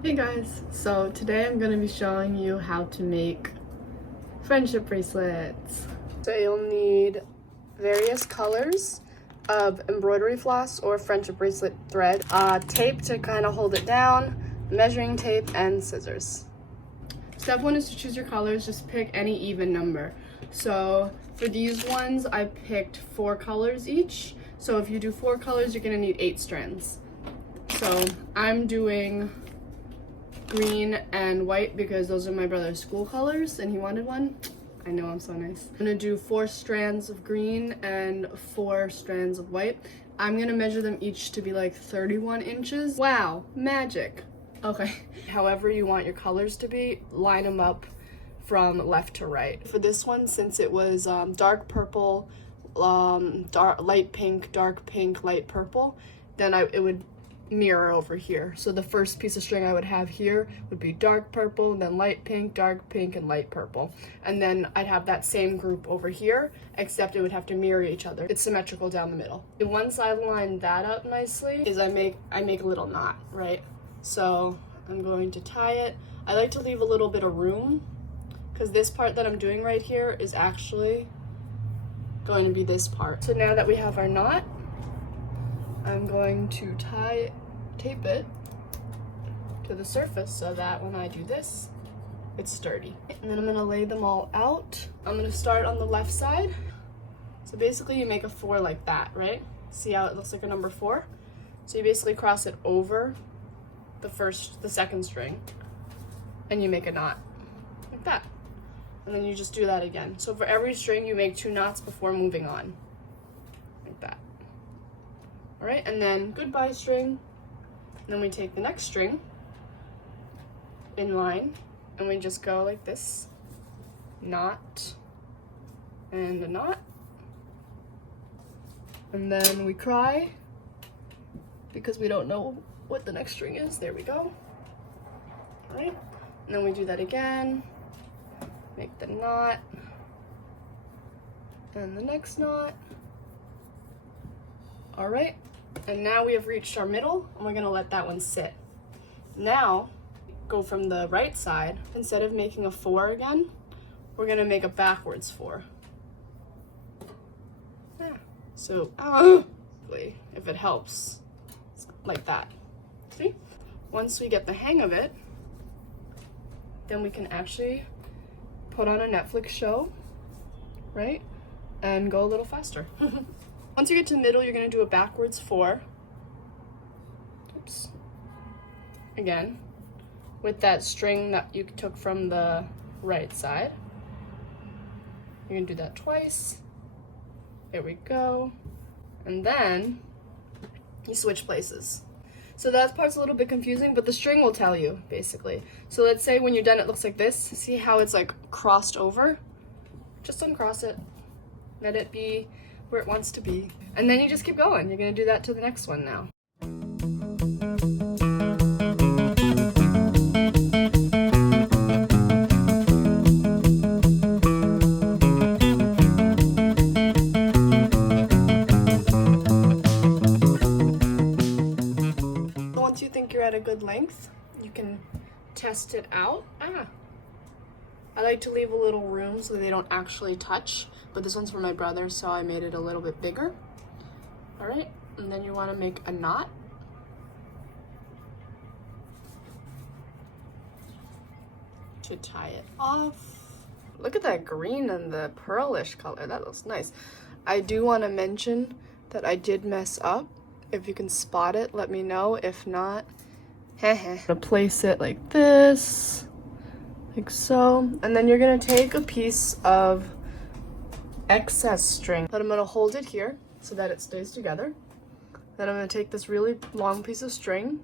Hey guys, so today I'm going to be showing you how to make friendship bracelets. So you'll need various colors of embroidery floss or friendship bracelet thread, tape to kind of hold it down, measuring tape, and scissors. Step one is to choose your colors. Just pick any even number. So for these ones, I picked 4 colors each. So if you do 4 colors, you're going to need 8 strands. So I'm doing green and white because those are my brother's school colors and he wanted one. I know, I'm so nice. I'm gonna do 4 strands of green and 4 strands of white. I'm gonna measure them each to be like 31 inches. Wow, magic. Okay. However you want your colors to be, line them up from left to right. For this one, since it was dark purple, light pink, dark pink, light purple, then it would mirror over here. So the first piece of string I would have here would be dark purple, then light pink, dark pink, and light purple. And then I'd have that same group over here, except it would have to mirror each other. It's symmetrical down the middle. And once I've lined that up nicely, is I make a little knot, right? So I'm going to tie it. I like to leave a little bit of room because this part that I'm doing right here is actually going to be this part. So now that we have our knot, I'm going to tape it to the surface so that when I do this, it's sturdy. And then I'm gonna lay them all out. I'm gonna start on the left side. So basically you make a 4 like that, right? See how it looks like a number 4? So you basically cross it over the second string and you make a knot like that. And then you just do that again. So for every string you make 2 knots before moving on, like that. All right, and then goodbye string. And then we take the next string in line and we just go like this, knot and a knot. And then we cry because we don't know what the next string is. There we go. All right, and then we do that again, make the knot and the next knot. All right, and now we have reached our middle and we're gonna let that one sit. Now, go from the right side. Instead of making a 4 again, we're gonna make a backwards 4. Yeah. So, if it helps, like that. See? Once we get the hang of it, then we can actually put on a Netflix show, right? And go a little faster. Once you get to the middle, you're gonna do a backwards 4. Oops. Again, with that string that you took from the right side. You're gonna do that twice. There we go. And then you switch places. So that part's a little bit confusing, but the string will tell you, basically. So let's say when you're done, it looks like this. See how it's like crossed over? Just uncross it. Let it be where it wants to be. And then you just keep going. You're gonna do that to the next one now. Once you think you're at a good length, you can test it out. I like to leave a little room so they don't actually touch, but this one's for my brother, so I made it a little bit bigger. All right, and then you want to make a knot. To tie it off. Look at that green and the pearlish color, that looks nice. I do want to mention that I did mess up. If you can spot it, let me know. If not, I'm gonna place it like this. Like so, and then you're gonna take a piece of excess string, but I'm gonna hold it here so that it stays together. Then I'm gonna take this really long piece of string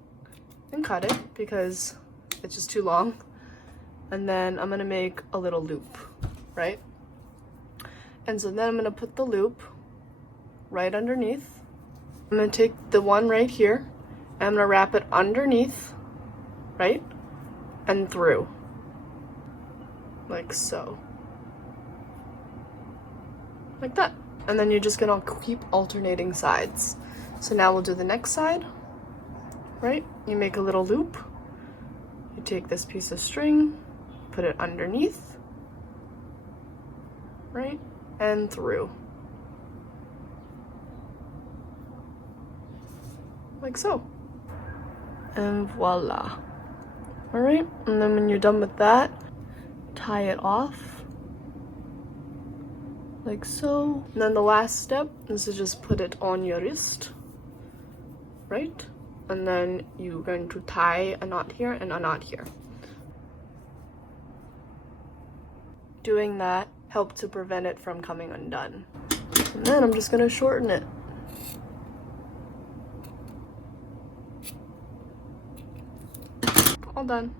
and cut it because it's just too long. And then I'm gonna make a little loop, right? And so then I'm gonna put the loop right underneath. I'm gonna take the one right here and I'm gonna wrap it underneath, right? And through. Like so. Like that. And then you're just gonna keep alternating sides. So now we'll do the next side, right? You make a little loop You take this piece of string, put it underneath, right, and through. Like so. And voila. Alright, and then when you're done with that, tie it off. Like so. And then the last step is to just put it on your wrist. Right? And then you're going to tie a knot here and a knot here. Doing that helped to prevent it from coming undone. And then I'm just gonna shorten it. All done.